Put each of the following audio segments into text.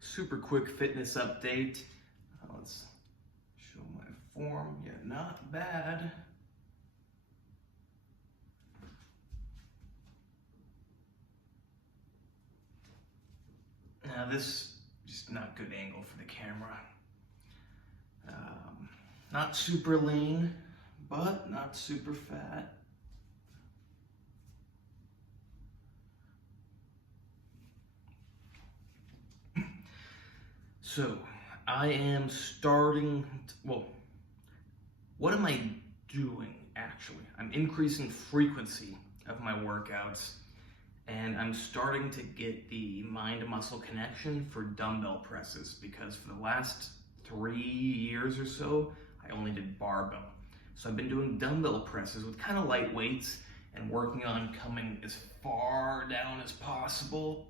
Super quick fitness update. Let's show my form. Yeah, not bad. Now this, just not good angle for the camera. Not super lean, but not super fat. So, I am starting, what am I doing actually? I'm increasing frequency of my workouts, and I'm starting to get the mind-muscle connection for dumbbell presses, because for the last 3 years or so, I only did barbell. So I've been doing dumbbell presses with kind of light weights and working on coming as far down as possible.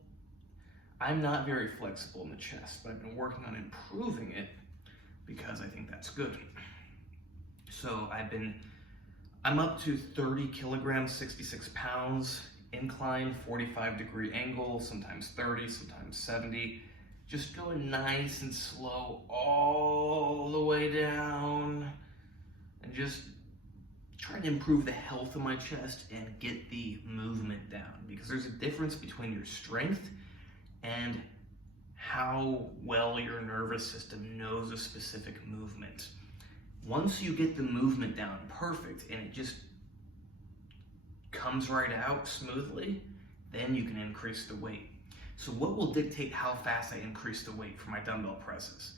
I'm not very flexible in the chest, but I've been working on improving it because I think that's good. So I'm up to 30 kilograms, 66 pounds, incline, 45-degree angle, sometimes 30, sometimes 70. Just going nice and slow all the way down and just trying to improve the health of my chest and get the movement down, because there's a difference between your strength and how well your nervous system knows a specific movement. Once you get the movement down perfect and it just comes right out smoothly, then you can increase the weight. So what will dictate how fast I increase the weight for my dumbbell presses?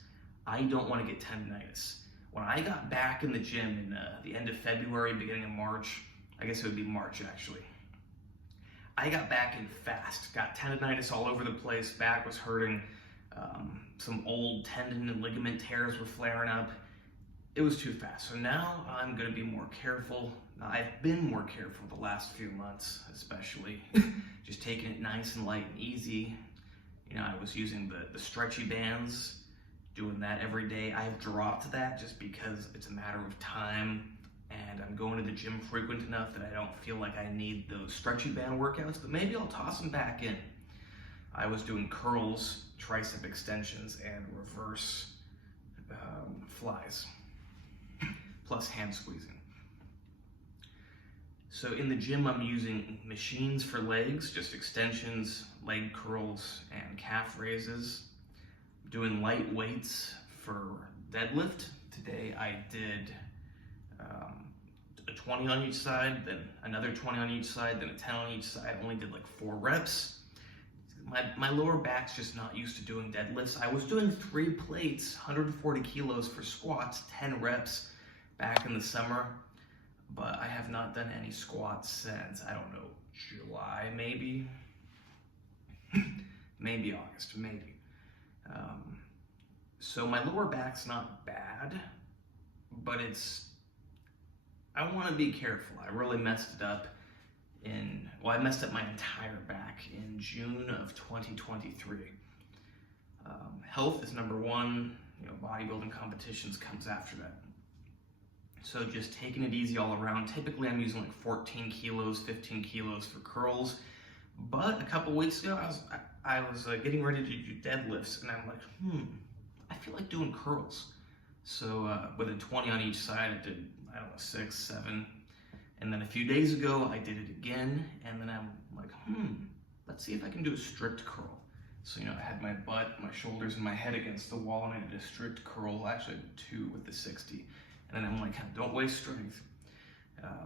I don't want to get tendonitis. When I got back in the gym in the end of February, beginning of March, I guess it would be March actually, I got back in fast, got tendonitis all over the place, back was hurting, some old tendon and ligament tears were flaring up. It was too fast. So now I'm gonna be more careful. I've been more careful the last few months, especially, just taking it nice and light and easy. You know, I was using the stretchy bands, doing that every day. I've dropped that just because it's a matter of time, and I'm going to the gym frequent enough that I don't feel like I need those stretchy band workouts, but maybe I'll toss them back in. I was doing curls, tricep extensions, and reverse flies, plus hand squeezing. So in the gym, I'm using machines for legs, just extensions, leg curls, and calf raises. I'm doing light weights for deadlift. Today I did a 20 on each side, then another 20 on each side, then a 10 on each side. I only did like 4 reps. My lower back's just not used to doing deadlifts. I was doing 3 plates, 140 kilos for squats, 10 reps back in the summer, but I have not done any squats since, I don't know, July maybe? Maybe August, maybe. So my lower back's not bad, but I want to be careful. I really messed it up I messed up my entire back in June of 2023. Health is number one, bodybuilding competitions comes after that. So just taking it easy all around. Typically I'm using like 14 kilos, 15 kilos for curls, but a couple weeks ago I was getting ready to do deadlifts, and I'm like, I feel like doing curls. So with a 20 on each side, I did, 6, 7. And then a few days ago, I did it again. And then I'm like, let's see if I can do a strict curl. So, I had my butt, my shoulders, and my head against the wall, and I did a strict curl. Actually, I did 2 with the 60. And then I'm like, don't waste strength.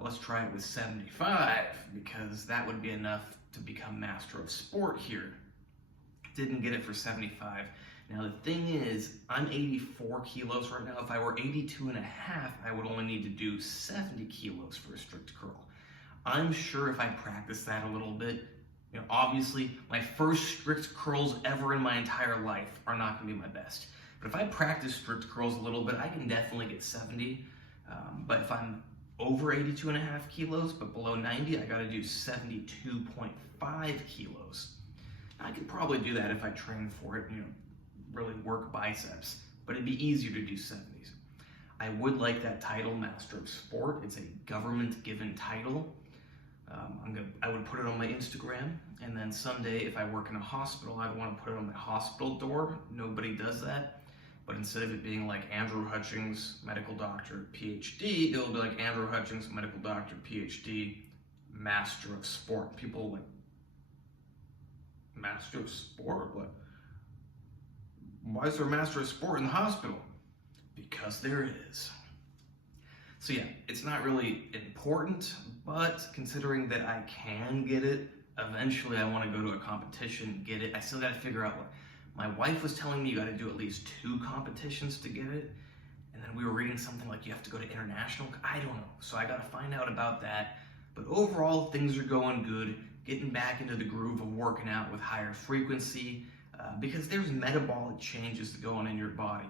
Let's try it with 75, because that would be enough to become master of sport here. Didn't get it for 75. Now the thing is, I'm 84 kilos right now. If I were 82 and a half, I would only need to do 70 kilos for a strict curl. I'm sure if I practice that a little bit, obviously my first strict curls ever in my entire life are not gonna be my best. But if I practice strict curls a little bit, I can definitely get 70. But if I'm over 82 and a half kilos, but below 90, I gotta do 72.5 kilos. I could probably do that if I train for it, really work biceps, but it'd be easier to do 70s. I would like that title, Master of Sport. It's a government given title. I would put it on my Instagram, and then someday if I work in a hospital, I'd want to put it on my hospital door. Nobody does that. But instead of it being like Andrew Hutchings, medical doctor, PhD, it'll be like Andrew Hutchings, medical doctor, PhD, master of sport. People like, master of sport? What? Why is there a master of sport in the hospital? Because there is. So yeah, it's not really important, but considering that I can get it, eventually I want to go to a competition, get it. I still got to figure out what. My wife was telling me you got to do at least 2 competitions to get it. And then we were reading something like you have to go to international. I don't know. So I got to find out about that. But overall, things are going good. Getting back into the groove of working out with higher frequency because there's metabolic changes that go on in your body.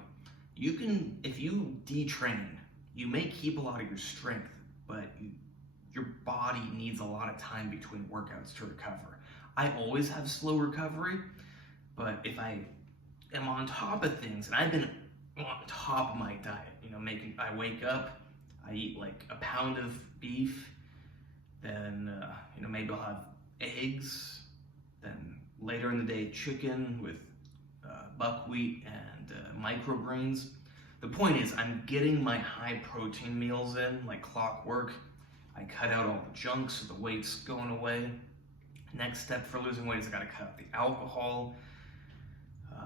You can, if you detrain, you may keep a lot of your strength, but your body needs a lot of time between workouts to recover. I always have slow recovery. But if I am on top of things, and I've been on top of my diet, I wake up, I eat like a pound of beef, then, maybe I'll have eggs, then later in the day, chicken with buckwheat and microgreens. The point is, I'm getting my high protein meals in like clockwork. I cut out all the junk so the weight's going away. Next step for losing weight is I gotta cut out the alcohol.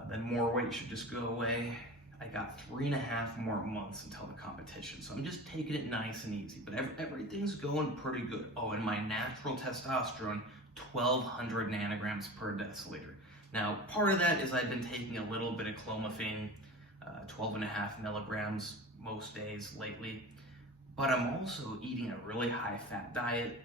Then more weight should just go away. I got 3.5 more months until the competition, so I'm just taking it nice and easy, but everything's going pretty good. Oh, and my natural testosterone, 1,200 nanograms per deciliter. Now, part of that is I've been taking a little bit of clomiphene, 12.5 milligrams most days lately, but I'm also eating a really high-fat diet.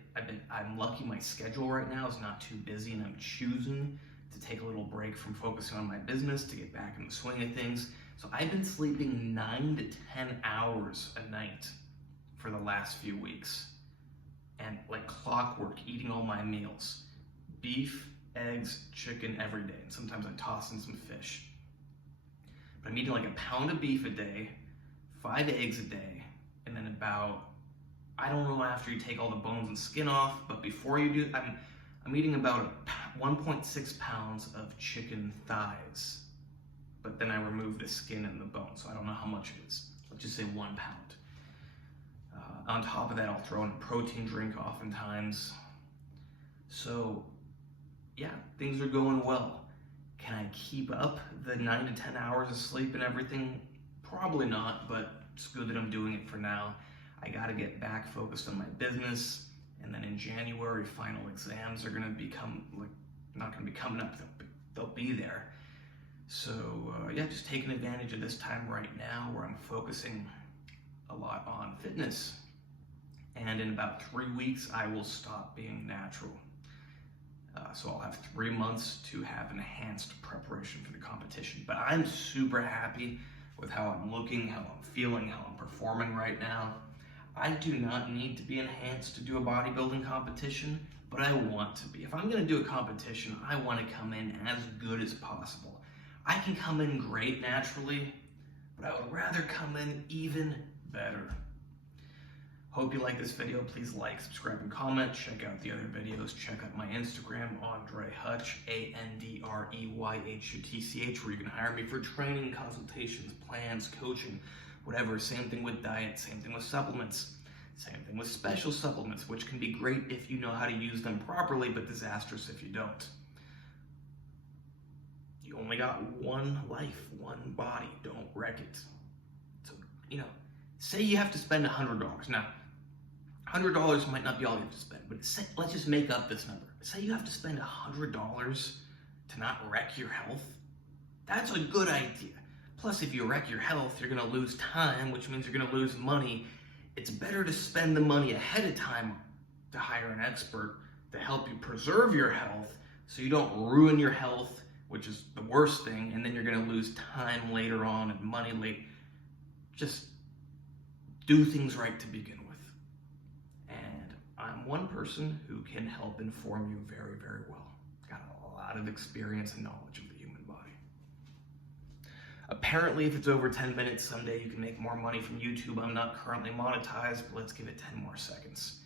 I'm lucky my schedule right now is not too busy, and I'm choosing to take a little break from focusing on my business to get back in the swing of things. So I've been sleeping 9 to 10 hours a night for the last few weeks. And like clockwork, eating all my meals. Beef, eggs, chicken every day. And sometimes I toss in some fish. But I'm eating like a pound of beef a day, 5 eggs a day, and then about, I don't know after you take all the bones and skin off, but before you do, I'm eating about 1.6 pounds of chicken thighs, but then I remove the skin and the bone, so I don't know how much it is. Let's just say 1 pound. On top of that, I'll throw in a protein drink oftentimes. So yeah, things are going well. Can I keep up the 9 to 10 hours of sleep and everything? Probably not, but it's good that I'm doing it for now. I gotta get back focused on my business. And then in January, final exams are gonna not gonna be coming up, they'll be there. So yeah, just taking advantage of this time right now where I'm focusing a lot on fitness. And in about 3 weeks, I will stop being natural. So I'll have 3 months to have enhanced preparation for the competition. But I'm super happy with how I'm looking, how I'm feeling, how I'm performing right now. I do not need to be enhanced to do a bodybuilding competition, but I want to be. If I'm gonna do a competition, I wanna come in as good as possible. I can come in great naturally, but I would rather come in even better. Hope you like this video. Please like, subscribe, and comment. Check out the other videos. Check out my Instagram, AndreyHutch, AndreyHutch, where you can hire me for training, consultations, plans, coaching, whatever. Same thing with diet, same thing with supplements, same thing with special supplements, which can be great if you know how to use them properly, but disastrous if you don't. You only got one life, one body. Don't wreck it. So, say you have to spend $100. Now, $100 might not be all you have to spend, but let's just make up this number. Say you have to spend $100 to not wreck your health. That's a good idea. Plus, if you wreck your health, you're gonna lose time, which means you're gonna lose money. It's better to spend the money ahead of time to hire an expert to help you preserve your health so you don't ruin your health, which is the worst thing, and then you're gonna lose time later on and money later. Just do things right to begin with. And I'm one person who can help inform you very, very well. Got a lot of experience and knowledge of the human body. Apparently, if it's over 10 minutes, someday you can make more money from YouTube. I'm not currently monetized, but let's give it 10 more seconds.